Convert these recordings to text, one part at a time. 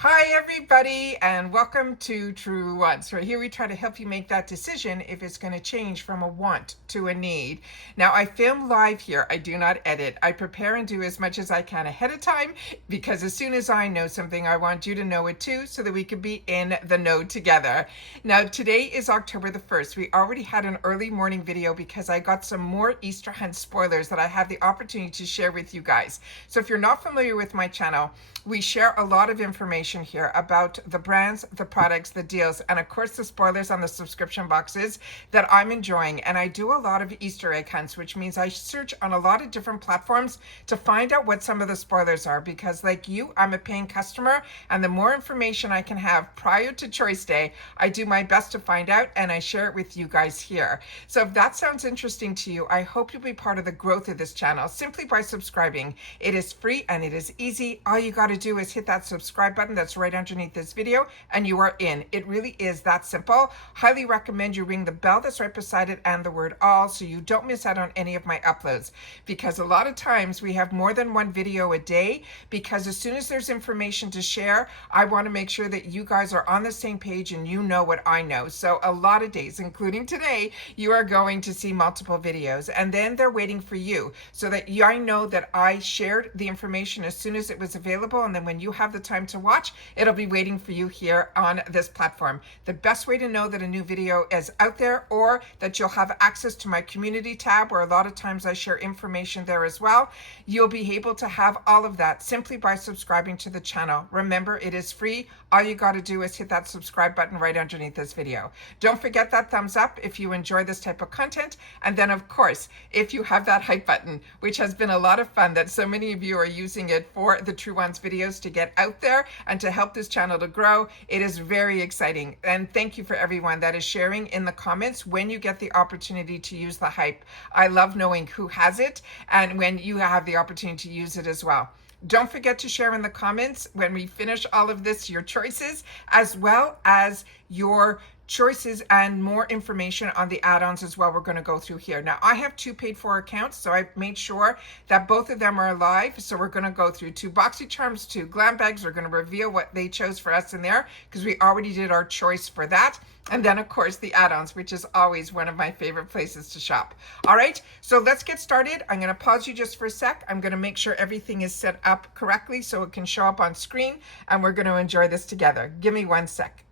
Hi everybody, and welcome to Truewants. Right here we try to help you make that decision if it's going to change from a want to a need. Now I film live here. I do not edit. I prepare and do as much as I can ahead of time because as soon as I know something, I want you to know it too so that we can be in the know together. Now today is October the 1st. We already had an early morning video because I got some more Easter hunt spoilers that I have the opportunity to share with you guys. So if you're not familiar with my channel, we share a lot of information here about the brands, the products, the deals, and of course the spoilers on the subscription boxes that I'm enjoying. And I do a lot of Easter egg hunts, which means I search on a lot of different platforms to find out what some of the spoilers are, because like you, I'm a paying customer, and the more information I can have prior to choice day, I do my best to find out and I share it with you guys here. So if that sounds interesting to you, I hope you'll be part of the growth of this channel simply by subscribing. It is free and it is easy. All you got to do is hit that subscribe button that's right underneath this video and you are in. It really is that simple. Highly recommend you ring the bell that's right beside it and the word all so you don't miss out on any of my uploads, because a lot of times we have more than one video a day, because as soon as there's information to share, I want to make sure that you guys are on the same page and you know what I know. So a lot of days, including today, you are going to see multiple videos and then they're waiting for you so that I know that I shared the information as soon as it was available, and then when you have the time to watch, it'll be waiting for you here on this platform. The best way to know that a new video is out there, or that you'll have access to my community tab where a lot of times I share information there as well, you'll be able to have all of that simply by subscribing to the channel. Remember, it is free. All you got to do is hit that subscribe button right underneath this video. Don't forget that thumbs up if you enjoy this type of content, and then of course if you have that hype button, which has been a lot of fun that so many of you are using it for the Truewants videos to get out there and to help this channel to grow. It is very exciting, and thank you for everyone that is sharing in the comments when you get the opportunity to use the hype. I love knowing who has it and when you have the opportunity to use it as well. Don't forget to share in the comments when we finish all of this your choices, as well as your choices and more information on the add-ons as well we're going to go through here. Now I have two paid for accounts, so I've made sure that both of them are live. So we're going to go through two BoxyCharms, two Glam bags. We're going to reveal what they chose for us in there because we already did our choice for that. And then of course the add-ons, which is always one of my favorite places to shop. All right, so let's get started. I'm going to pause you just for a sec. I'm going to make sure everything is set up correctly so it can show up on screen, and we're going to enjoy this together. Give me 1 sec.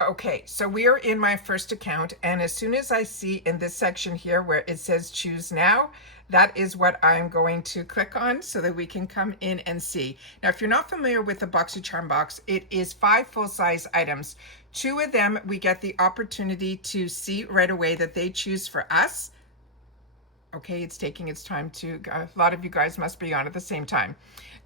Okay, so we are in my first account, and as soon as I see in this section here where it says choose now, that is what I'm going to click on so that we can come in and see. Now, if you're not familiar with the BoxyCharm box, it is 5 full-size items. 2 of them we get the opportunity to see right away that they choose for us. Okay, it's taking its time to, a lot of you guys must be on at the same time.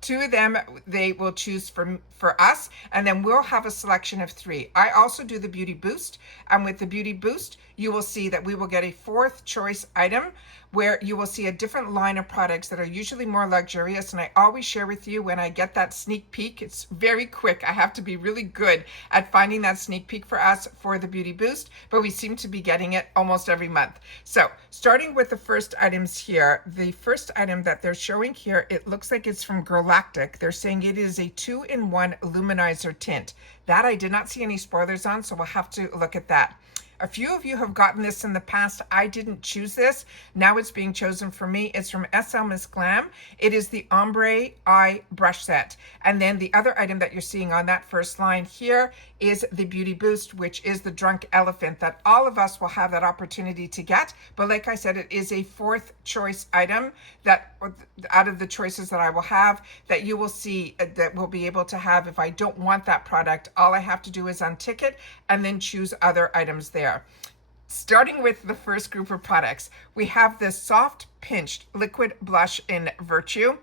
2 of them they will choose for us, and then we'll have a selection of 3. I also do the beauty boost, and with the beauty boost you will see that we will get a 4th choice item where you will see a different line of products that are usually more luxurious. And I always share with you when I get that sneak peek. It's very quick. I have to be really good at finding that sneak peek for us for the beauty boost, but we seem to be getting it almost every month. So starting with the first items here, the first item that they're showing here, it looks like it's from Galactic. They're saying it is a 2-in-1 luminizer tint. That I did not see any spoilers on, so we'll have to look at that. A few of you have gotten this in the past. I didn't choose this. Now it's being chosen for me. It's from SL Miss Glam. It is the Ombre Eye Brush Set. And then the other item that you're seeing on that first line here is the Beauty Boost, which is the Drunk Elephant that all of us will have that opportunity to get. But like I said, it is a 4th choice item that out of the choices that I will have that you will see that we'll be able to have. If I don't want that product, all I have to do is untick it and then choose other items there. Starting with the first group of products, we have this Soft Pinched Liquid Blush in Virtue,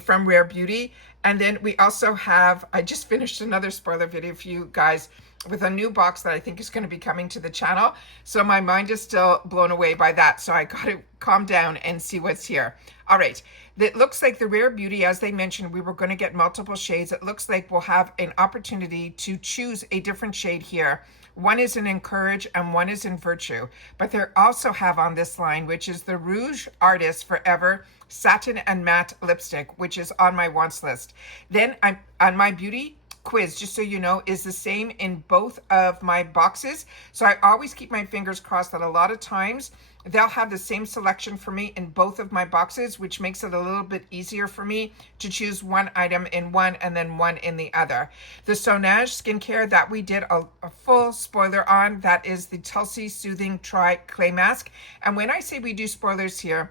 from Rare Beauty. And then we also have, I just finished another spoiler video for you guys, with a new box that I think is going to be coming to the channel. So my mind is still blown away by that. So I got to calm down and see what's here. All right. It looks like the Rare Beauty, as they mentioned, we were going to get multiple shades. It looks like we'll have an opportunity to choose a different shade here. One is in Encourage and one is in Virtue. But they also have on this line, which is the Rouge Artist Forever Satin and Matte Lipstick, which is on my wants list. Then I'm on my beauty quiz, just so you know, is the same in both of my boxes. So I always keep my fingers crossed that a lot of times they'll have the same selection for me in both of my boxes, which makes it a little bit easier for me to choose one item in one and then one in the other. The Sonage skincare that we did a full spoiler on, that is the Tulsi Soothing Tri Clay Mask. And when I say we do spoilers here,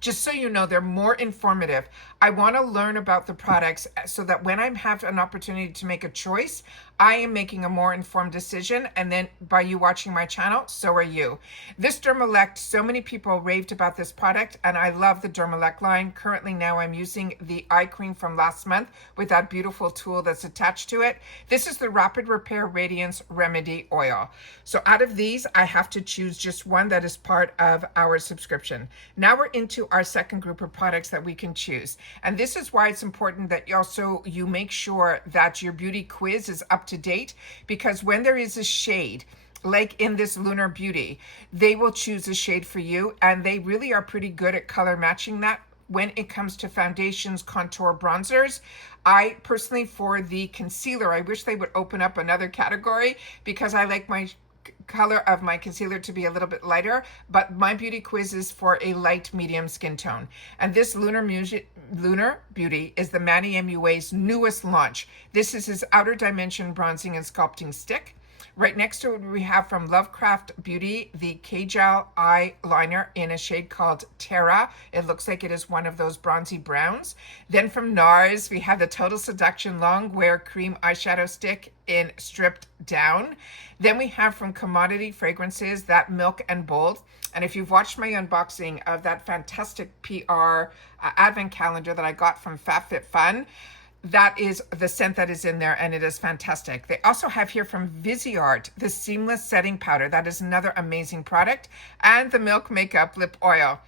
just so you know, they're more informative. I want to learn about the products so that when I have an opportunity to make a choice, I am making a more informed decision. And then by you watching my channel, so are you. This Dermalect, so many people raved about this product, and I love the Dermalect line. Currently now I'm using the eye cream from last month with that beautiful tool that's attached to it. This is the Rapid Repair Radiance Remedy Oil. So out of these, I have to choose just one that is part of our subscription. Now we're into our second group of products that we can choose. And this is why it's important that you make sure that your beauty quiz is up to date, because when there is a shade, like in this Lunar Beauty, they will choose a shade for you, and they really are pretty good at color matching that when it comes to foundations, contour, bronzers. I personally, for the concealer, I wish they would open up another category, because I like my color of my concealer to be a little bit lighter, but my beauty quiz is for a light medium skin tone. And this Lunar Beauty is the Manny MUA's newest launch. This is his Outer Dimension Bronzing and Sculpting Stick. Right next to it, we have from Lovecraft Beauty, the K-Gel eyeliner in a shade called Terra. It looks like it is one of those bronzy browns. Then from NARS, we have the Total Seduction Long Wear Cream Eyeshadow Stick in Stripped Down. Then we have from Commodity Fragrances, that Milk and Bold. And if you've watched my unboxing of that fantastic PR advent calendar that I got from FabFitFun, that is the scent that is in there, and it is fantastic. They also have here from Viseart the Seamless Setting Powder. That is another amazing product. And the Milk Makeup Lip Oil.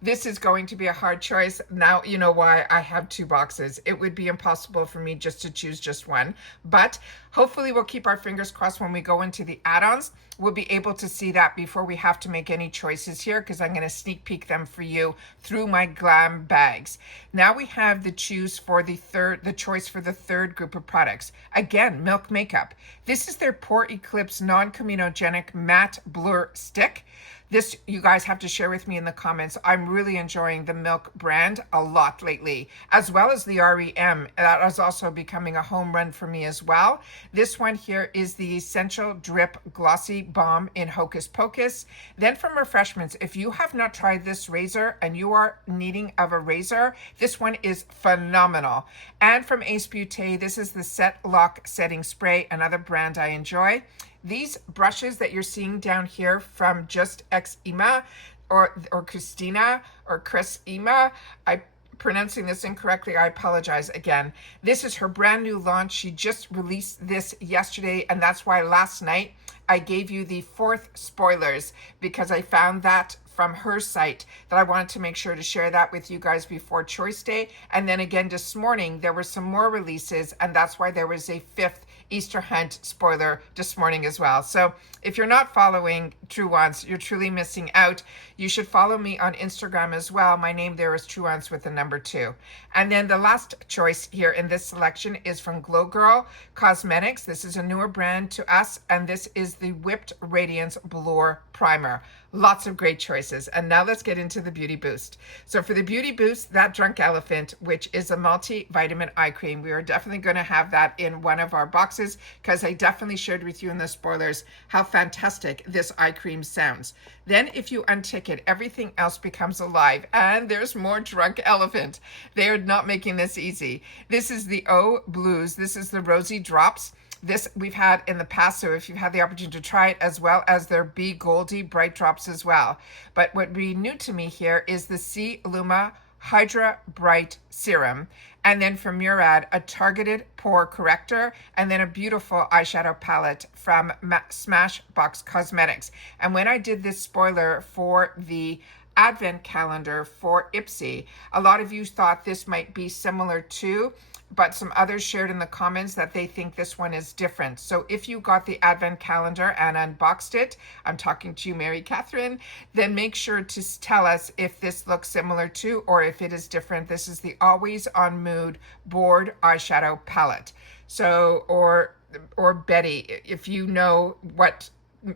This is going to be a hard choice. Now you know why I have two boxes. It would be impossible for me just to choose just one. But hopefully we'll keep our fingers crossed when we go into the add-ons. We'll be able to see that before we have to make any choices here, because I'm going to sneak peek them for you through my Glam bags. Now we have the choice for the third group of products. Again, Milk Makeup. This is their Pore Eclipse Non-Comedogenic Matte Blur Stick. This, you guys have to share with me in the comments. I'm really enjoying the Milk brand a lot lately, as well as the REM. That is also becoming a home run for me as well. This one here is the Essential Drip Glossy Balm in Hocus Pocus. Then from Refreshments, if you have not tried this razor and you are needing of a razor, this one is phenomenal. And from Ace Beauté, this is the Set Lock Setting Spray, another brand I enjoy. These brushes that you're seeing down here from Just X Ima or Christina or Chris Ima, I'm pronouncing this incorrectly, I apologize again. This is her brand new launch. She just released this yesterday, and that's why last night I gave you the 4th spoilers, because I found that from her site that I wanted to make sure to share that with you guys before Choice Day. And then again this morning, there were some more releases, and that's why there was a 5th Easter Hunt spoiler this morning as well. So if you're not following Truewants, you're truly missing out. You should follow me on Instagram as well. My name there is Truewants with the number 2. And then the last choice here in this selection is from Glow Girl Cosmetics. This is a newer brand to us, and this is the Whipped Radiance Blur Primer. Lots of great choices. And now let's get into the Beauty Boost. So for the Beauty Boost, that Drunk Elephant, which is a multivitamin eye cream, we are definitely going to have that in one of our boxes, because I definitely shared with you in the spoilers how fantastic this eye cream sounds. Then if you untick it, everything else becomes alive, and there's more Drunk Elephant. They are not making this easy. This is the O Blues. This is the Rosy Drops. This we've had in the past, so if you've had the opportunity to try it, as well as their Be Goldie Bright Drops as well. But what would be new to me here is the C Luma Hydra Bright Serum. And then from Murad, a targeted pore corrector, and then a beautiful eyeshadow palette from Smashbox Cosmetics. And when I did this spoiler for the advent calendar for IPSY, a lot of you thought this might be similar to, but some others shared in the comments that they think this one is different. So if you got the advent calendar and unboxed it, I'm talking to you, Mary Catherine, then make sure to tell us if this looks similar to or if it is different. This is the Always on Mood Board Eyeshadow Palette. So, or Betty, if you know what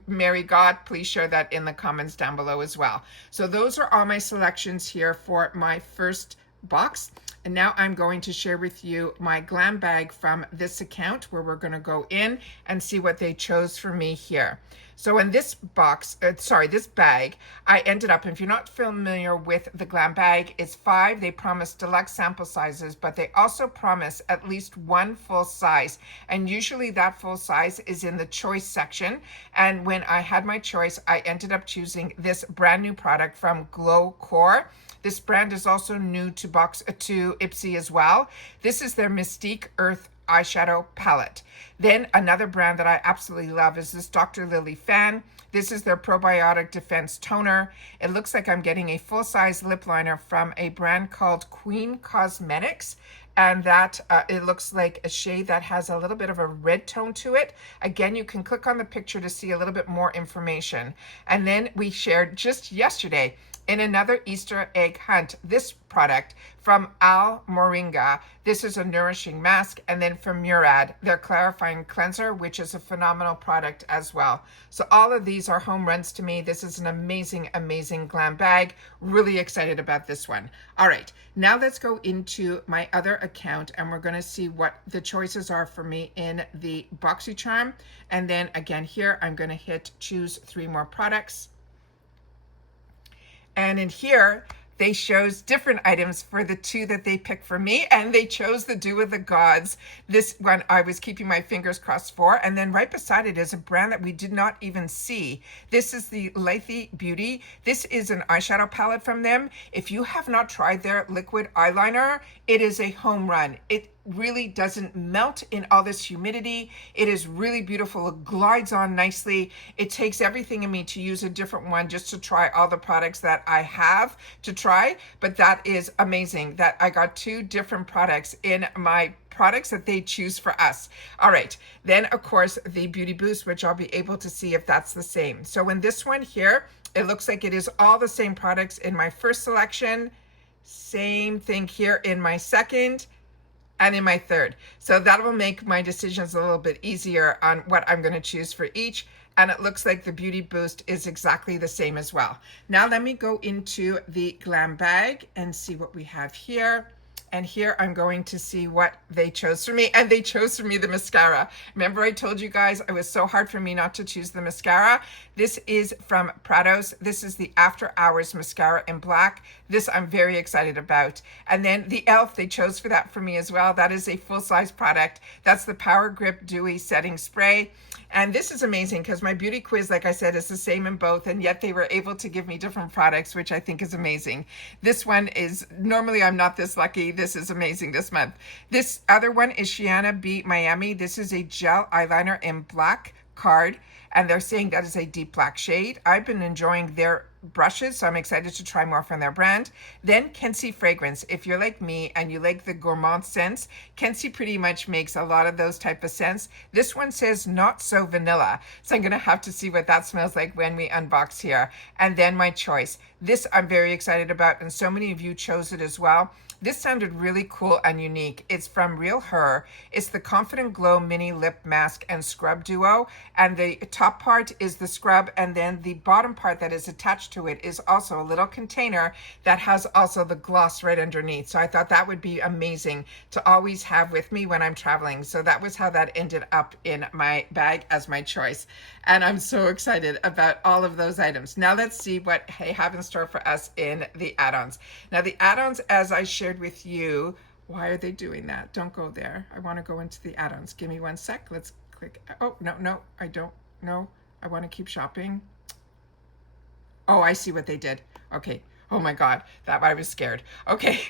Mary got, please share that in the comments down below as well. So those are all my selections here for my first box. And now I'm going to share with you my Glam bag from this account, where we're going to go in and see what they chose for me here. So in this box, this bag, I ended up, if you're not familiar with the Glam bag, it's 5. They promise deluxe sample sizes, but they also promise at least 1 full size. And usually that full size is in the choice section. And when I had my choice, I ended up choosing this brand new product from Glow Core. This brand is also new to IPSY as well. This is their Mystique Earth eyeshadow palette. Then another brand that I absolutely love is this Dr. Lily Fan. This is their Probiotic Defense Toner. It looks like I'm getting a full-size lip liner from a brand called Queen Cosmetics. And that it looks like a shade that has a little bit of a red tone to it. Again, you can click on the picture to see a little bit more information. And then we shared just yesterday in another Easter egg hunt, this product from Al Moringa. This is a nourishing mask. And then from Murad, their clarifying cleanser, which is a phenomenal product as well. So all of these are home runs to me. This is an amazing, amazing Glam bag. Really excited about this one. All right, now let's go into my other account and we're gonna see what the choices are for me in the BoxyCharm. And then again here, I'm gonna hit choose 3 more products. And in here, they chose different items for the 2 that they picked for me, and they chose the Dew of the Gods. This one I was keeping my fingers crossed for, and then right beside it is a brand that we did not even see. This is the Lethe Beauty. This is an eyeshadow palette from them. If you have not tried their liquid eyeliner, it is a home run. It really doesn't melt in all this humidity. It is really beautiful. It glides on nicely. It takes everything in me to use a different one just to try all the products that I have to try, but that is amazing that I got 2 different products in my products that they choose for us. All right, then of course the Beauty Boost, which I'll be able to see if that's the same. So in this one here, it looks like it is all the same products in my first selection, same thing here in my second, and in my third. So that will make my decisions a little bit easier on what I'm going to choose for each. And it looks like the Beauty Boost is exactly the same as well. Now let me go into the Glam bag and see what we have here. And here I'm going to see what they chose for me. And they chose for me the mascara. Remember I told you guys it was so hard for me not to choose the mascara. This is from Prados. This is the After Hours mascara in black. This I'm very excited about. And then the e.l.f. they chose for that for me as well. That is a full-size product. That's the Power Grip Dewy Setting Spray. And this is amazing because my beauty quiz, like I said, is the same in both, and yet they were able to give me different products, which I think is amazing. This one is, normally I'm not this lucky. This is amazing this month. This other one is Shiana B Miami. This is a gel eyeliner in black card, and they're saying that is a deep black shade. I've been enjoying their brushes, so I'm excited to try more from their brand. Then Kenzie Fragrance. If you're like me and you like the gourmand scents, Kenzie pretty much makes a lot of those type of scents. This one says not so vanilla, so I'm gonna have to see what that smells like when we unbox here. And then my choice. This I'm very excited about, and so many of you chose it as well. This sounded really cool and unique. It's from Real Her. It's the Confident Glow Mini Lip Mask and Scrub Duo. And the top part is the scrub, and then the bottom part that is attached to it is also a little container that has also the gloss right underneath. So I thought that would be amazing to always have with me when I'm traveling. So that was how that ended up in my bag as my choice. And I'm so excited about all of those items. Now let's see what they have in store for us in the add-ons. Now the add-ons, as I shared with you, why are they doing that? Don't go there. I want to go into the add-ons. Give me one sec. Let's click. Oh, no, I don't know. I want to keep shopping. Oh, I see what they did. Okay. Oh my God, that I was scared. Okay.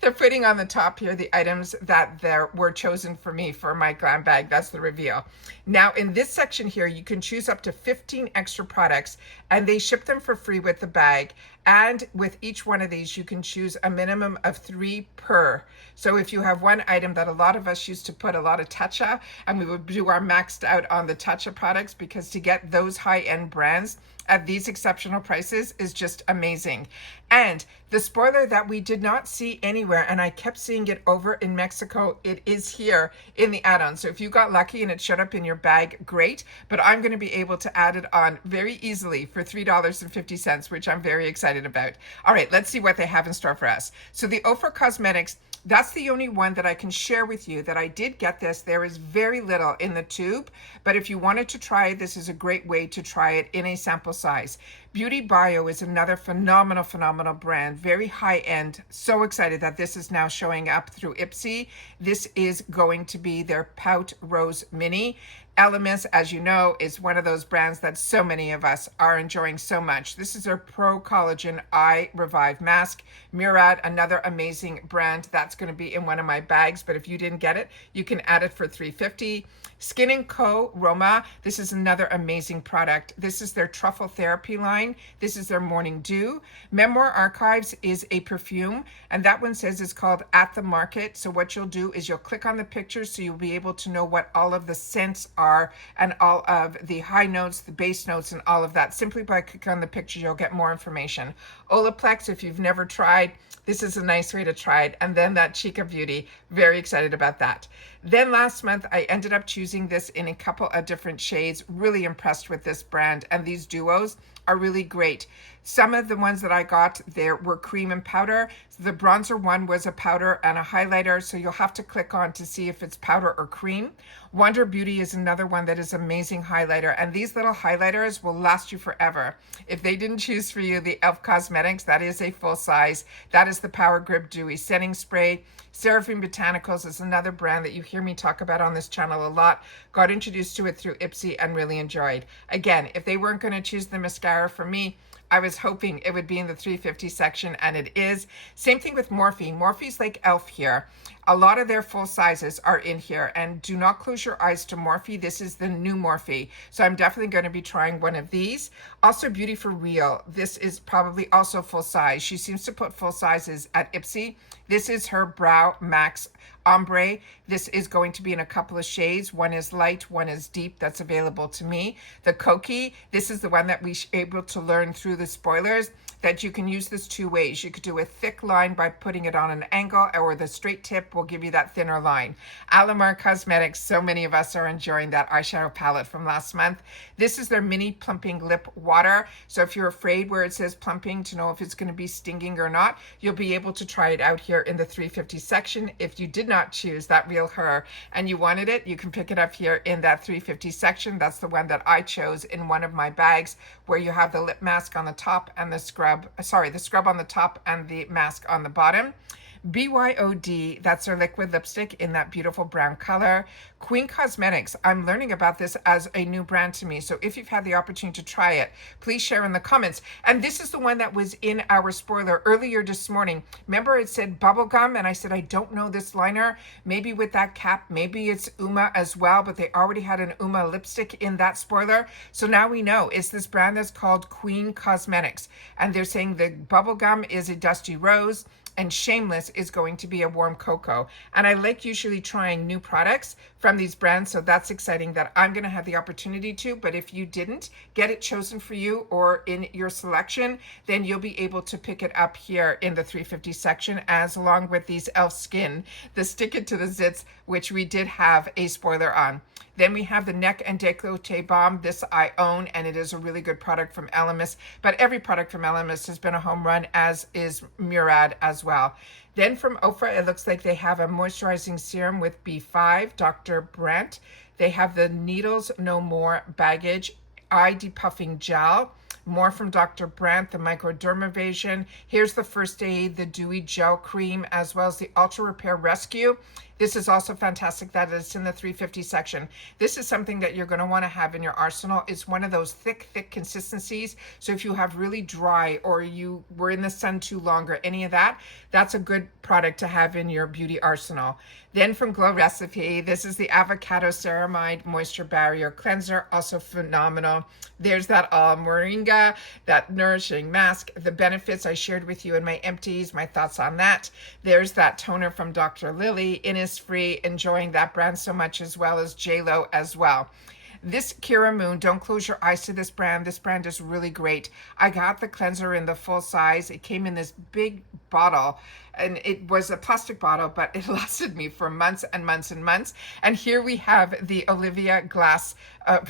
They're putting on the top here the items that were chosen for me for my Glam bag. That's the reveal. Now in this section here, you can choose up to 15 extra products and they ship them for free with the bag. And with each one of these, you can choose a minimum of 3 per. So if you have one item that a lot of us used to put a lot of Tatcha, and we would do our maxed out on the Tatcha products, because to get those high-end brands at these exceptional prices is just amazing. And the spoiler that we did not see anywhere, and I kept seeing it over in Mexico, it is here in the add-on. So if you got lucky and it showed up in your bag, great. But I'm going to be able to add it on very easily for $3.50, which I'm very excited about. All right, let's see what they have in store for us. So the Ofra Cosmetics, that's the only one that I can share with you that I did get this. There is very little in the tube, but if you wanted to try it, this is a great way to try it in a sample size. Beauty Bio is another phenomenal brand, very high end. So excited that this is now showing up through IPSY. This is going to be their Pout Rose Mini. Elemis, as you know, is one of those brands that so many of us are enjoying so much. This is their Pro Collagen Eye Revive Mask. Murad, another amazing brand that's going to be in one of my bags, but if you didn't get it, you can add it for $3.50. Skin & Co. Roma, this is another amazing product. This is their Truffle Therapy line. This is their Morning Dew. Memoir Archives is a perfume, and that one says it's called At the Market. So what you'll do is you'll click on the pictures so you'll be able to know what all of the scents are and all of the high notes, the base notes, and all of that. Simply by clicking on the picture, you'll get more information. Olaplex, if you've never tried, this is a nice way to try it. And then that Chica Beauty, very excited about that. Then last month, I ended up choosing this in a couple of different shades. Really impressed with this brand, and these duos are really great. Some of the ones that I got there were cream and powder. The bronzer one was a powder and a highlighter, so you'll have to click on to see if it's powder or cream. Wonder Beauty is another one that is amazing highlighter, and these little highlighters will last you forever. If they didn't choose for you the e.l.f. Cosmetics, that is a full size. That is the Power Grip Dewy Setting Spray. Seraphim Botanicals is another brand that you hear me talk about on this channel a lot. Got introduced to it through IPSY and really enjoyed. Again, if they weren't going to choose the mascara for me, I was hoping it would be in the $3.50 section, and it is. Same thing with Morphe. Morphe's like e.l.f. here. A lot of their full sizes are in here, and do not close your eyes to Morphe. This is the new Morphe, so I'm definitely going to be trying one of these. Also Beauty for Real. This is probably also full size. She seems to put full sizes at IPSY. This is her Brow Max Ombre. This is going to be in a couple of shades. One is light, one is deep. That's available to me. The Koki, this is the one that we able to learn through the spoilers, that you can use this 2 ways. You could do a thick line by putting it on an angle, or the straight tip will give you that thinner line. Alamar Cosmetics, so many of us are enjoying that eyeshadow palette from last month. This is their Mini Plumping Lip Water. So if you're afraid where it says plumping to know if it's going to be stinging or not, you'll be able to try it out here in the $3.50 section. If you did not choose that Real Her and you wanted it, you can pick it up here in that $3.50 section. That's the one that I chose in one of my bags, where you have the lip mask on the top and the scrub on the top and the mask on the bottom. BYOD, that's their liquid lipstick in that beautiful brown color. Queen Cosmetics, I'm learning about this as a new brand to me, so if you've had the opportunity to try it, please share in the comments. And this is the one that was in our spoiler earlier this morning. Remember it said bubblegum, and I said I don't know this liner. Maybe with that cap, maybe it's Uma as well, but they already had an Uma lipstick in that spoiler. So now we know it's this brand that's called Queen Cosmetics, and they're saying the bubblegum is a dusty rose, and Shameless is going to be a warm cocoa. And I like usually trying new products from these brands, so that's exciting that I'm going to have the opportunity to. But if you didn't get it chosen for you or in your selection, then you'll be able to pick it up here in the $3.50 section, as along with these e.l.f. Skin, the Stick It to the Zits, which we did have a spoiler on. Then we have the Neck and Décolleté Balm. This I own, and it is a really good product from Elemis. But every product from Elemis has been a home run, as is Murad as well. Then from Ofra, it looks like they have a moisturizing serum with B5, Dr. Brandt. They have the Needles No More Baggage Eye Depuffing Gel. More from Dr. Brandt, the Microdermabrasion. Here's the First Aid, the Dewy Gel Cream, as well as the Ultra Repair Rescue. This is also fantastic that it's in the 350 section. This is something that you're going to want to have in your arsenal. It's one of those thick consistencies. So if you have really dry, or you were in the sun too long, or any of that, that's a good product to have in your beauty arsenal. Then from Glow Recipe, this is the Avocado Ceramide Moisture Barrier Cleanser, also phenomenal. There's that Moringa, that nourishing mask. The benefits I shared with you in my empties, my thoughts on that. There's that toner from Dr. Lily, Innisfree, enjoying that brand so much, as well as JLo as well. This Kira Moon, don't close your eyes to this brand. This brand is really great. I got the cleanser in the full size. It came in this big bottle, and it was a plastic bottle, but it lasted me for months and months and months. And here we have the Olivia Glass,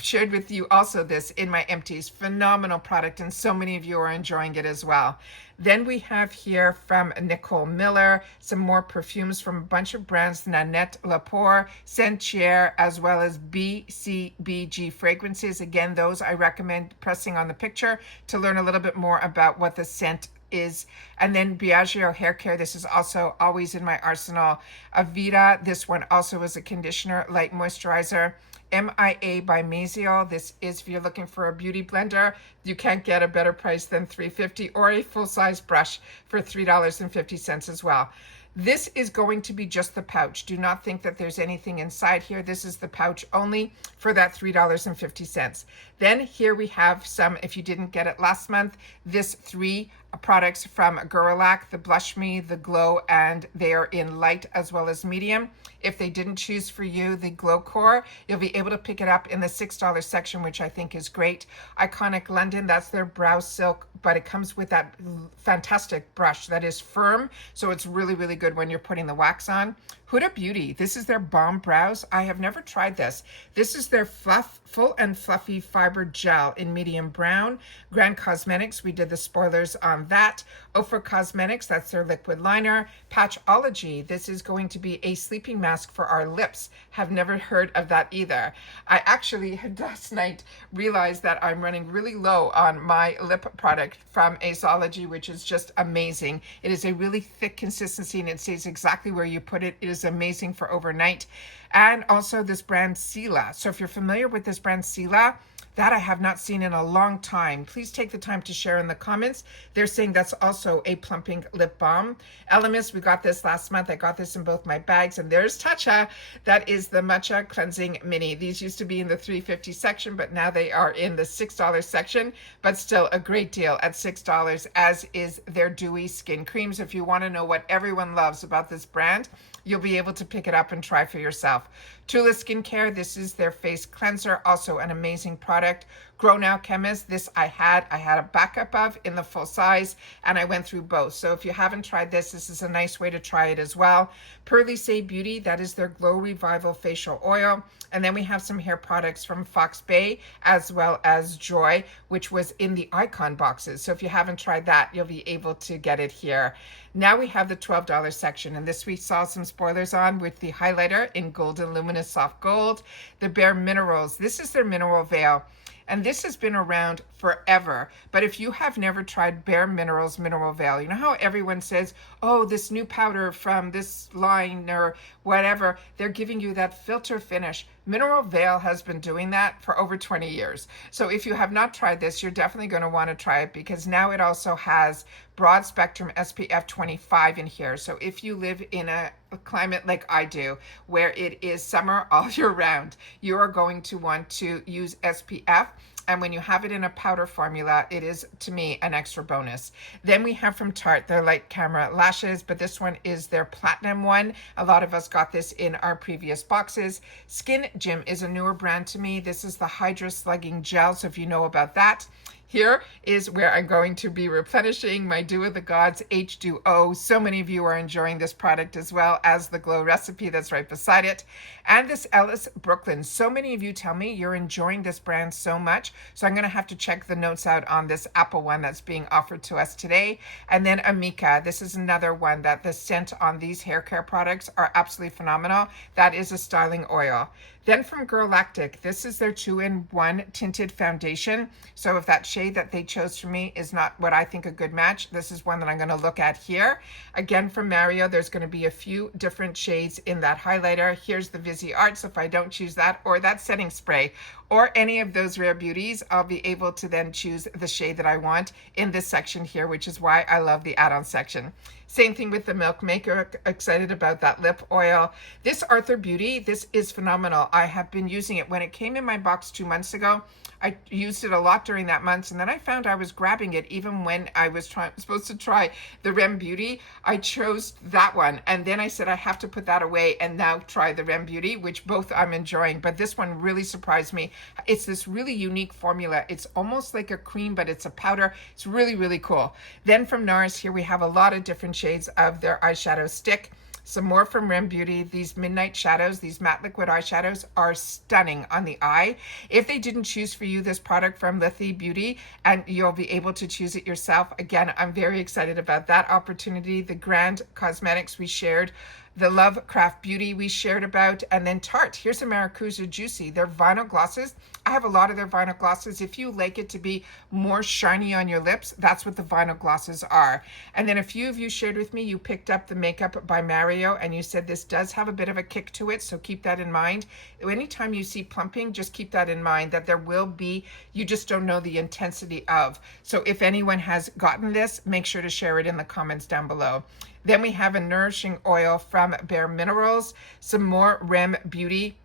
shared with you also this in my empties. Phenomenal product, and so many of you are enjoying it as well. Then we have here from Nicole Miller, some more perfumes from a bunch of brands, Nanette Lepore, Sentier, as well as BCBG fragrances. Again, those I recommend pressing on the picture to learn a little bit more about what the scent is. And then Biagio Hair Care, this is also always in my arsenal. Avita, this one also is a conditioner, light moisturizer. MIA by Maziel. This is if you're looking for a beauty blender. You can't get a better price than $3.50, or a full-size brush for $3.50 as well. This is going to be just the pouch. Do not think that there's anything inside here. This is the pouch only for that $3.50. Then here we have some, if you didn't get it last month, this 3 products from Gurlac, the Blush Me, the Glow, and they are in light as well as medium. If they didn't choose for you the Glow Core, you'll be able to pick it up in the $6 section, which I think is great. Iconic London, that's their brow silk, but it comes with that fantastic brush that is firm, so it's really, really good when you're putting the wax on. Huda Beauty, this is their Balm Brows. I have never tried this. This is their full and fluffy fiber gel in medium brown. Grand Cosmetics, we did the spoilers on that. Ofra Cosmetics, that's their liquid liner. Patchology, this is going to be a sleeping mask for our lips. Have never heard of that either. I actually last night realized that I'm running really low on my lip product from Azeology, which is just amazing. It is a really thick consistency, and it stays exactly where you put it. It is amazing for overnight. And also this brand Sela. So if you're familiar with this brand Sela, that I have not seen in a long time. Please take the time to share in the comments. They're saying that's also a plumping lip balm. Elemis, we got this last month. I got this in both my bags. And there's Tatcha. That is the Matcha Cleansing Mini. These used to be in the $3.50 section, but now they are in the $6 section. But still a great deal at $6, as is their Dewy Skin Creams. If you want to know what everyone loves about this brand, you'll be able to pick it up and try for yourself. Tula Skincare, this is their face cleanser, also an amazing product. Grow Now Chemist, this I had a backup of in the full size, and I went through both. So if you haven't tried this, this is a nice way to try it as well. Pearly Say Beauty, that is their Glow Revival Facial Oil. And then we have some hair products from Fox Bay, as well as Joy, which was in the Icon boxes. So if you haven't tried that, you'll be able to get it here. Now we have the $12 section, and this we saw some spoilers on with the highlighter in Golden Luminous Soft Gold. The Bare Minerals, this is their Mineral Veil. And this has been around forever. But if you have never tried Bare Minerals Mineral Veil, you know how everyone says, oh, this new powder from this line or whatever, they're giving you that filter finish. Mineral Veil has been doing that for over 20 years. So if you have not tried this, you're definitely going to want to try it, because now it also has broad spectrum SPF 25 in here. So if you live in a climate like I do, where it is summer all year round, you are going to want to use SPF. And when you have it in a powder formula, it is, to me, an extra bonus. Then we have from Tarte their Light Camera Lashes, but this one is their platinum one. A lot of us got this in our previous boxes. Skin Gym is a newer brand to me. This is the Hydra Slugging Gel, so if you know about that. Here is where I'm going to be replenishing my Dew of the Gods H2O. So many of you are enjoying this product, as well as the Glow Recipe that's right beside it. And this Ellis Brooklyn. So many of you tell me you're enjoying this brand so much. So I'm going to have to check the notes out on this Apple one that's being offered to us today. And then Amika. This is another one that the scent on these hair care products are absolutely phenomenal. That is a styling oil. Then from Galactic, this is their 2-in-1 tinted foundation. So if that shade that they chose for me is not what I think a good match, this is one that I'm going to look at here. Again, from Mario, there's going to be a few different shades in that highlighter. Here's the Visi Art, so if I don't choose that, or that setting spray, or any of those rare beauties, I'll be able to then choose the shade that I want in this section here, which is why I love the add-on section. Same thing with the Milk Maker, excited about that lip oil. This Arthur Beauty, this is phenomenal. I have been using it. When it came in my box 2 months ago, I used it a lot during that month, and then I found I was grabbing it even when I was supposed to try the Rem Beauty. I chose that one, and then I said I have to put that away and now try the Rem Beauty, which both I'm enjoying, but this one really surprised me. It's this really unique formula. It's almost like a cream, but it's a powder. It's really, really cool. Then from NARS, here we have a lot of different shades of their eyeshadow stick. Some more from Rem Beauty. These Midnight Shadows, these matte liquid eyeshadows are stunning on the eye. If they didn't choose for you this product from Lethe Beauty, and you'll be able to choose it yourself, again, I'm very excited about that opportunity. The Grand Cosmetics we shared, the Love Craft Beauty we shared about, and then Tarte. Here's a Maracuja Juicy. Their vinyl glosses. I have a lot of their vinyl glosses. If you like it to be more shiny on your lips, that's what the vinyl glosses are. And then a few of you shared with me, you picked up the Makeup by Mario, and you said this does have a bit of a kick to it, so keep that in mind. Anytime you see plumping, just keep that in mind, that there will be, you just don't know the intensity of. So if anyone has gotten this, make sure to share it in the comments down below. Then we have a nourishing oil from Bare Minerals, some more Rem Beauty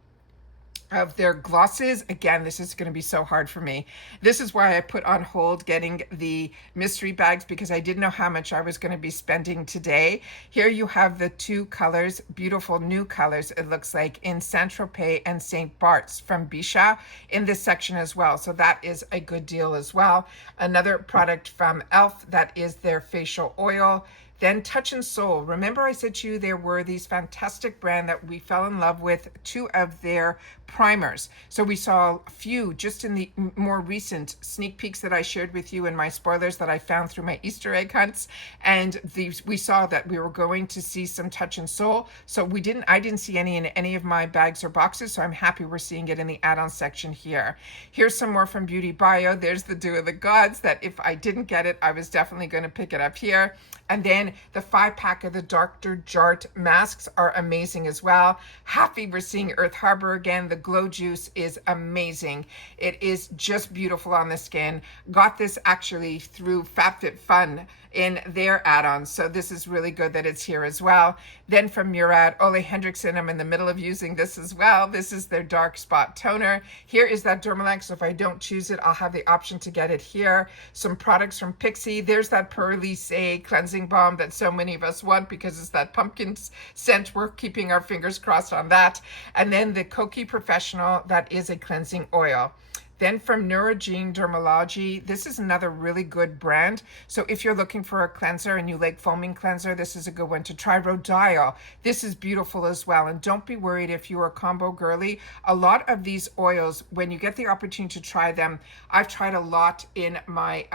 of their glosses. Again, this is going to be so hard for me. This is why I put on hold getting the mystery bags, because I didn't know how much I was going to be spending today. Here you have the 2 colors, beautiful new colors, it looks like, in Saint-Tropez and St. Bart's from Bisha in this section as well. So that is a good deal as well. Another product from e.l.f. that is their facial oil. Then Touch and Soul. Remember I said to you there were these fantastic brand that we fell in love with, 2 of their primers. So we saw a few just in the more recent sneak peeks that I shared with you in my spoilers that I found through my Easter egg hunts. And we saw that we were going to see some Touch and Soul. So I didn't see any in any of my bags or boxes. So I'm happy we're seeing it in the add-on section here. Here's some more from Beauty Bio. There's the Dew of the Gods that if I didn't get it, I was definitely going to pick it up here. And then the 5-pack of the Dr. Jart masks are amazing as well. Happy we're seeing Earth Harbor again. The Glow Juice is amazing. It is just beautiful on the skin. Got this actually through FabFitFun in their add-ons. So this is really good that it's here as well. Then from Murad, Ole Hendrickson, I'm in the middle of using this as well. This is their Dark Spot Toner. Here is that Dermalax. So if I don't choose it, I'll have the option to get it here. Some products from IPSY. There's that Pearly Say cleansing balm that so many of us want because it's that pumpkin scent. We're keeping our fingers crossed on that. And then the Koki Professional, that is a cleansing oil. Then from Neurogene Dermalogy, this is another really good brand. So if you're looking for a cleanser and you like foaming cleanser, this is a good one to try. Rodial, this is beautiful as well. And don't be worried if you're a combo girly. A lot of these oils, when you get the opportunity to try them, I've tried a lot in my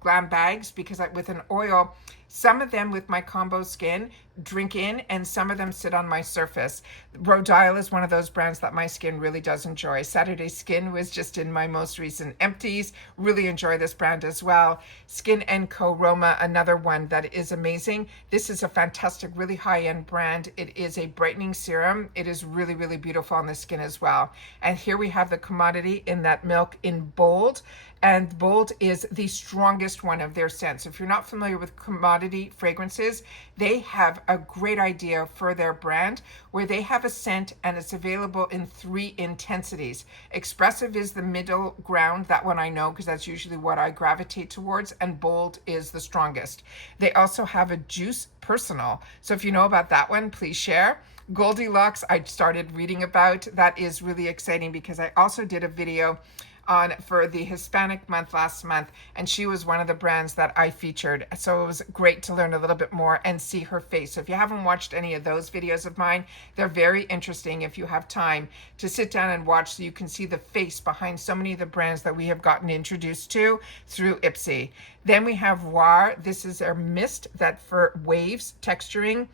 Glam bags because with an oil, some of them with my combo skin drink in and some of them sit on my surface. Rodial is one of those brands that my skin really does enjoy. Saturday Skin was just in my most recent empties. Really enjoy this brand as well. Skin & Co. Roma, another one that is amazing. This is a fantastic, really high-end brand. It is a brightening serum. It is really, really beautiful on the skin as well. And here we have the commodity in that milk in Bold. And Bold is the strongest one of their scents. If you're not familiar with commodity fragrances, they have a great idea for their brand where they have a scent and it's available in 3 intensities. Expressive is the middle ground. That one I know because that's usually what I gravitate towards, and Bold is the strongest. They also have a Juice Personal. So if you know about that one, please share. Goldilocks, I started reading about. That is really exciting because I also did a video on for the Hispanic month last month, and she was one of the brands that I featured. So it was great to learn a little bit more and see her face. So if you haven't watched any of those videos of mine, they're very interesting if you have time to sit down and watch so you can see the face behind so many of the brands that we have gotten introduced to through IPSY. Then we have War. This is our mist that for waves texturing.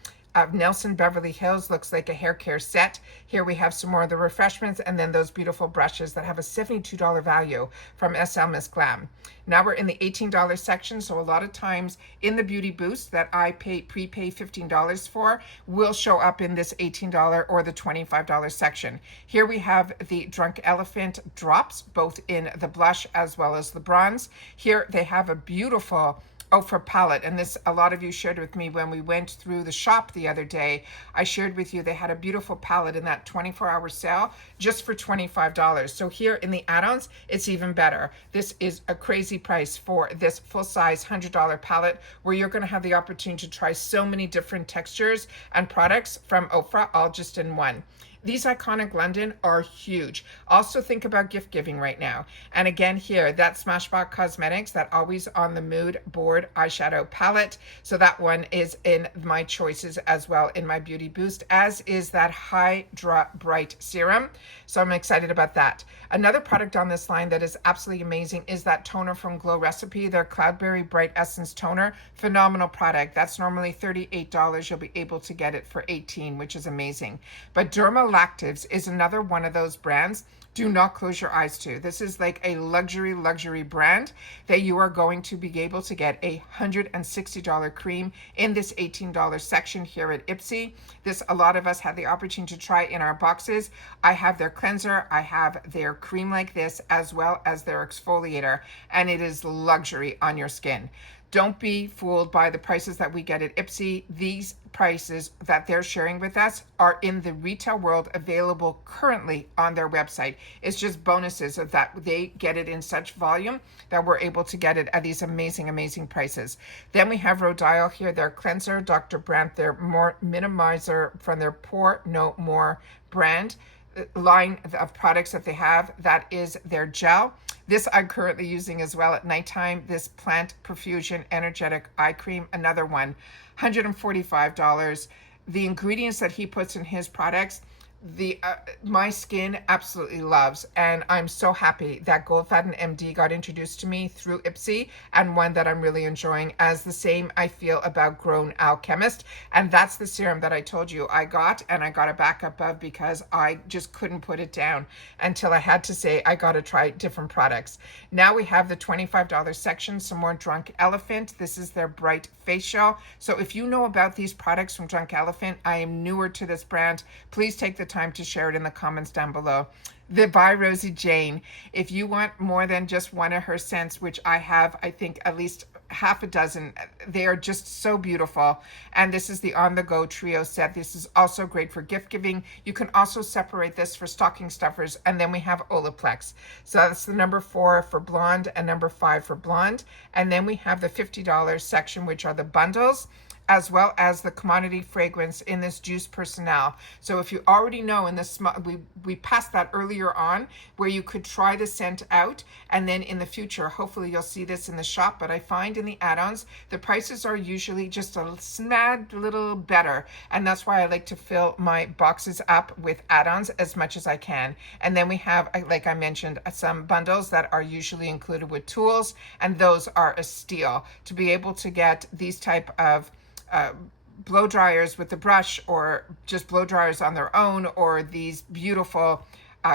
Nelson Beverly Hills, looks like a hair care set. Here we have some more of the refreshments, and then those beautiful brushes that have a $72 value from SL Miss Glam. Now we're in the $18 section, so a lot of times in the Beauty Boost that I prepay $15 for will show up in this $18 or the $25 section. Here we have the Drunk Elephant drops, both in the blush as well as the bronze. Here they have a beautiful for palette, and this a lot of you shared with me when we went through the shop the other day. I shared with you they had a beautiful palette in that 24-hour sale just for $25. So here in the add-ons, it's even better. This is a crazy price for this full-size $100 palette, where you're going to have the opportunity to try so many different textures and products from Ofra, all just in one. These Iconic London are huge. Also think about gift giving right now. And again here, that Smashbox Cosmetics, that Always on the Mood Board eyeshadow palette. So that one is in my choices as well in my Beauty Boost, as is that Hydra Bright Serum. So I'm excited about that. Another product on this line that is absolutely amazing is that toner from Glow Recipe, their Cloudberry Bright Essence Toner. Phenomenal product. That's normally $38. You'll be able to get it for $18, which is amazing. But Dermalactives is another one of those brands. Do not close your eyes to. This is like a luxury brand that you are going to be able to get a $160 cream in this $18 section here at IPSY. This, a lot of us had the opportunity to try in our boxes. I have their cleanser, I have their cream like this, as well as their exfoliator, and it is luxury on your skin. Don't be fooled by the prices that we get at IPSY. These prices that they're sharing with us are in the retail world, available currently on their website. It's just bonuses of that they get it in such volume that we're able to get it at these amazing prices. Then we have Rodial here, their cleanser, Dr. Brandt, their more minimizer from their Pore No More brand line of products that they have. That is their gel. This I'm currently using as well at nighttime. This Plant Profusion Energetic Eye Cream, another one, $145. The ingredients that he puts in his products, my skin absolutely loves, and I'm so happy that Goldfaden MD got introduced to me through IPSY, and one that I'm really enjoying, as the same I feel about Grown Alchemist. And that's the serum that I told you I got, and I got a backup of because I just couldn't put it down until I had to say I got to try different products. Now we have the $25 section, some more Drunk Elephant. This is their Bright Facial. So if you know about these products from Drunk Elephant, I am newer to this brand, please take the time to share it in the comments down below. The By Rosie Jane, if you want more than just one of her scents, which I have, I think at least half a dozen, they are just so beautiful. And this is the On The Go Trio set. This is also great for gift giving. You can also separate this for stocking stuffers. And then we have Olaplex. So that's the number 4 for blonde and number 5 for blonde. And then we have the $50 section, which are the bundles, as well as the commodity fragrance in this Juice Personnel. So if you already know in this, we passed that earlier on, where you could try the scent out, and then in the future, hopefully you'll see this in the shop, but I find in the add-ons, the prices are usually just a smad little better, and that's why I like to fill my boxes up with add-ons as much as I can. And then we have, like I mentioned, some bundles that are usually included with tools, and those are a steal. To be able to get these type of blow dryers with the brush, or just blow dryers on their own, or these beautiful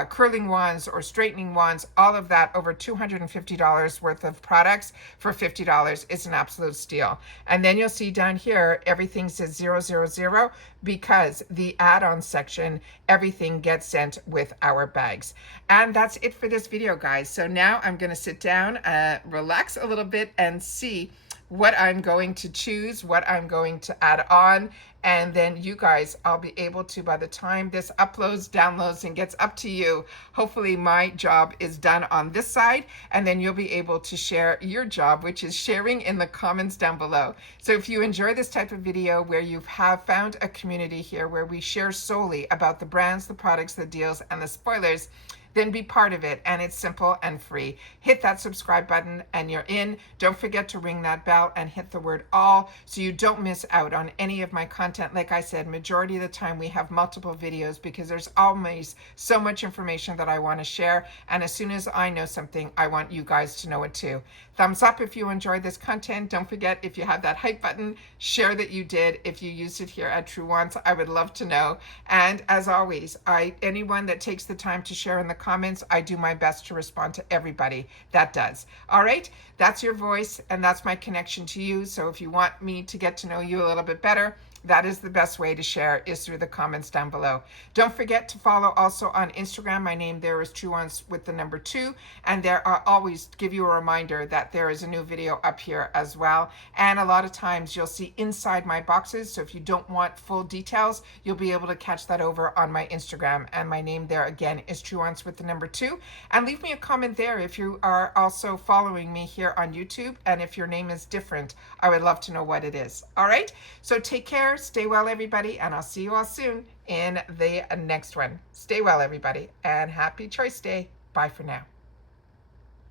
curling wands or straightening wands, all of that, over $250 worth of products for $50 is an absolute steal. And then you'll see down here, everything says 000 because the add-on section, everything gets sent with our bags. And that's it for this video, guys. So now I'm going to sit down, relax a little bit, and see what I'm going to choose, what I'm going to add on, and then you guys, I'll be able to, by the time this uploads, downloads, and gets up to you, hopefully my job is done on this side, and then you'll be able to share your job, which is sharing in the comments down below. So if you enjoy this type of video where you have found a community here where we share solely about the brands, the products, the deals, and the spoilers, then be part of it, and it's simple and free. Hit that subscribe button and you're in. Don't forget to ring that bell and hit the word all so you don't miss out on any of my content content, like I said, majority of the time we have multiple videos because there's always so much information that I want to share. And as soon as I know something, I want you guys to know it too. Thumbs up if you enjoyed this content. Don't forget, if you have that hype button, share that you did. If you used it here at Truewants, I would love to know. And as always, anyone that takes the time to share in the comments, I do my best to respond to everybody that does. All right, that's your voice and that's my connection to you. So if you want me to get to know you a little bit better, that is the best way to share, is through the comments down below. Don't forget to follow also on Instagram. My name there is Truewants with the number 2. And there I always give you a reminder that there is a new video up here as well. And a lot of times you'll see inside my boxes. So if you don't want full details, you'll be able to catch that over on my Instagram. And my name there again is Truewants with the number 2. And leave me a comment there if you are also following me here on YouTube. And if your name is different, I would love to know what it is. All right, so take care. Stay well, everybody, and I'll see you all soon in the next one. Stay well, everybody, and happy Choice Day. Bye for now.